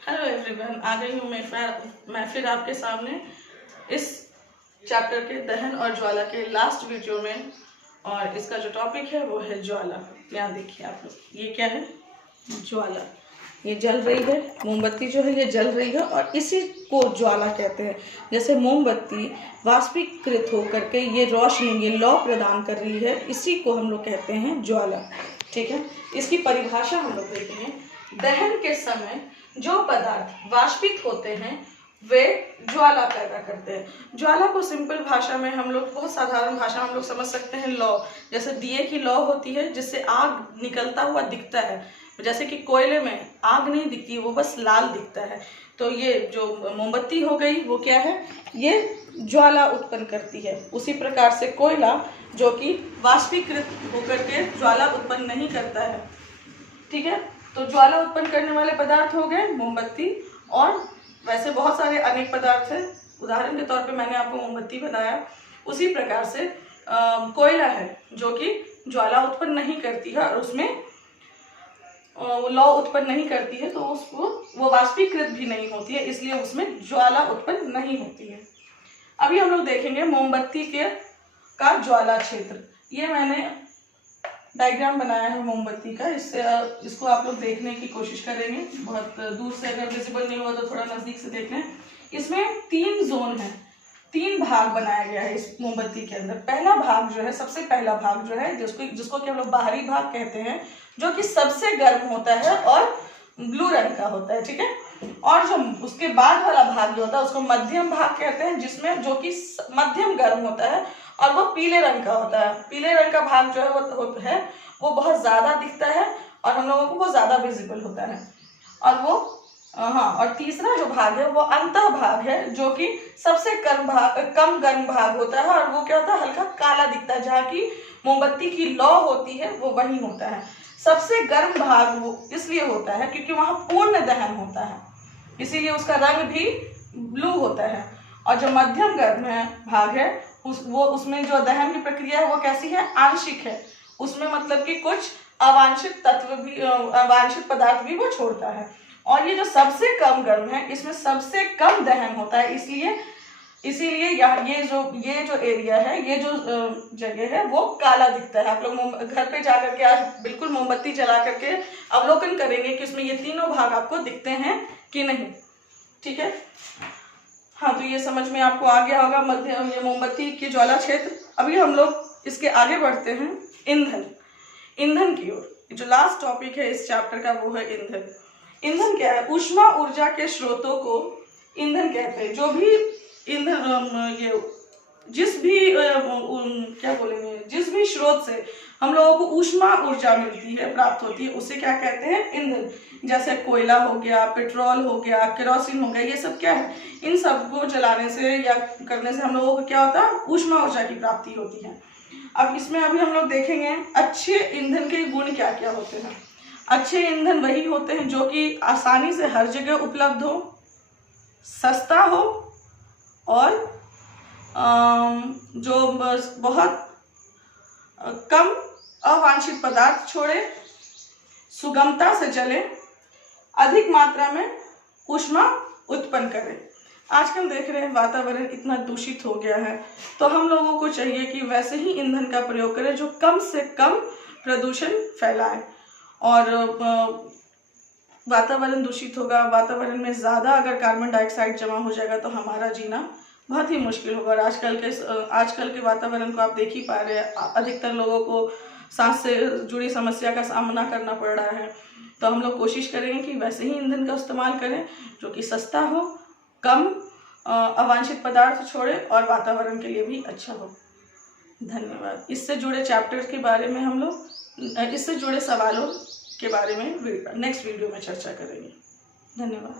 Hello everyone, आ गई हूँ मैं फिर आपके सामने इस चैप्टर के दहन और ज्वाला के लास्ट वीडियो में। और इसका जो टॉपिक है वो है ज्वाला। यहाँ देखिए आप लोग, ये क्या है? ज्वाला। ये जल रही है, मोमबत्ती जो है ये जल रही है और इसी को ज्वाला कहते हैं। जैसे मोमबत्ती वाष्पीकृत होकर के ये रोशनी, ये लौ प्रदान कर रही है, इसी को हम लोग कहते हैं ज्वाला। ठीक है, इसकी परिभाषा हम लोग देखेंगे। दहन के समय जो पदार्थ वाष्पित होते हैं वे ज्वाला पैदा करते हैं। ज्वाला को सिंपल भाषा में हम लोग, बहुत साधारण भाषा में हम लोग समझ सकते हैं लौ। जैसे दिए की लौ होती है जिससे आग निकलता हुआ दिखता है, जैसे कि कोयले में आग नहीं दिखती, वो बस लाल दिखता है। तो ये जो मोमबत्ती हो गई वो क्या है? ये ज्वाला उत्पन्न करती है। उसी प्रकार से कोयला जो कि वाष्पीकृत होकर के ज्वाला उत्पन्न नहीं करता है। ठीक है, तो ज्वाला उत्पन्न करने वाले पदार्थ हो गए मोमबत्ती, और वैसे बहुत सारे अनेक पदार्थ हैं। उदाहरण के तौर पे मैंने आपको मोमबत्ती बताया। उसी प्रकार से कोयला है जो कि ज्वाला उत्पन्न नहीं करती है और उसमें लौ उत्पन्न नहीं करती है, तो उसको वो वाष्पीकृत भी नहीं होती है, इसलिए उसमें ज्वाला उत्पन्न नहीं होती है। अभी हम लोग देखेंगे मोमबत्ती का ज्वाला क्षेत्र। ये मैंने डायग्राम बनाया है मोमबत्ती का। इसको आप लोग देखने की कोशिश करेंगे। बहुत दूर से अगर विजिबल नहीं हुआ तो थोड़ा नजदीक से देख लें। इसमें 3 जोन है, 3 भाग बनाया गया है इस मोमबत्ती के अंदर। पहला भाग जो है, सबसे पहला भाग जो है, जिसको कि हम लोग बाहरी भाग कहते हैं, जो कि सबसे गर्म होता है और ब्लू रंग का होता है। ठीक है, और जो उसके बाद वाला भाग जो होता है उसको मध्यम भाग कहते हैं, जिसमें जो कि मध्यम गर्म होता है और वो पीले रंग का होता है। पीले रंग का भाग जो है वो बहुत ज्यादा दिखता है और हम लोगों को वो ज्यादा विजिबल होता है। और वो और तीसरा जो भाग है वो अंतः भाग है, जो कि सबसे कम गर्म भाग होता है और वो क्या होता है? हल्का काला दिखता है। जहाँ की मोमबत्ती की लौ होती है वो वही होता है। सबसे गर्म भाग वो इसलिए होता है क्योंकि वहां पूर्ण दहन होता है, इसीलिए उसका रंग भी ब्लू होता है। और जो मध्यम गर्म भाग है उसमें जो दहन की प्रक्रिया है वो कैसी है? आंशिक है। उसमें मतलब कि कुछ अवांछित तत्व भी, अवांछित पदार्थ भी वो छोड़ता है। और ये जो सबसे कम गर्म है, इसमें सबसे कम दहन होता है, इसीलिए ये जो एरिया है, ये जो जगह है वो काला दिखता है। आप लोग घर पे जाकर के आज बिल्कुल मोमबत्ती जला करके अवलोकन करेंगे कि उसमें ये तीनों भाग आपको दिखते हैं कि नहीं। ठीक है, हाँ, तो ये समझ में आपको आ गया होगा मध्यम ये मोमबत्ती की ज्वाला क्षेत्र। अभी हम लोग इसके आगे बढ़ते हैं ईंधन की ओर। जो लास्ट टॉपिक है इस चैप्टर का वो है ईंधन। ईंधन क्या है? ऊष्मा ऊर्जा के स्रोतों को ईंधन कहते हैं। जो भी ईंधन, ये जिस भी स्रोत से हम लोगों को ऊष्मा ऊर्जा मिलती है, प्राप्त होती है, उसे क्या कहते हैं? ईंधन। जैसे कोयला हो गया, पेट्रोल हो गया, केरोसिन हो गया, ये सब क्या है? इन सब को जलाने से या करने से हम लोगों को क्या होता है? ऊष्मा ऊर्जा की प्राप्ति होती है। अब इसमें अभी हम लोग देखेंगे अच्छे ईंधन के गुण क्या क्या होते हैं। अच्छे ईंधन वही होते हैं जो कि आसानी से हर जगह उपलब्ध हो, सस्ता हो और जो बहुत कम अवांछित पदार्थ छोड़े, सुगमता से जले, अधिक मात्रा में ऊष्मा उत्पन्न करे। आजकल देख रहे हैं वातावरण इतना दूषित हो गया है, तो हम लोगों को चाहिए कि वैसे ही ईंधन का प्रयोग करें जो कम से कम प्रदूषण फैलाए। और वातावरण दूषित होगा, वातावरण में ज़्यादा अगर कार्बन डाइऑक्साइड जमा हो जाएगा तो हमारा जीना बहुत ही मुश्किल होगा। और आजकल के वातावरण को आप देख ही पा रहे हैं, अधिकतर लोगों को सांस से जुड़ी समस्या का सामना करना पड़ रहा है। तो हम लोग कोशिश करेंगे कि वैसे ही ईंधन का इस्तेमाल करें जो कि सस्ता हो, कम अवांछित पदार्थ छोड़े और वातावरण के लिए भी अच्छा हो। धन्यवाद। इससे जुड़े चैप्टर्स के बारे में हम लोग, इससे जुड़े सवालों के बारे में नेक्स्ट वीडियो में चर्चा करेंगे। धन्यवाद।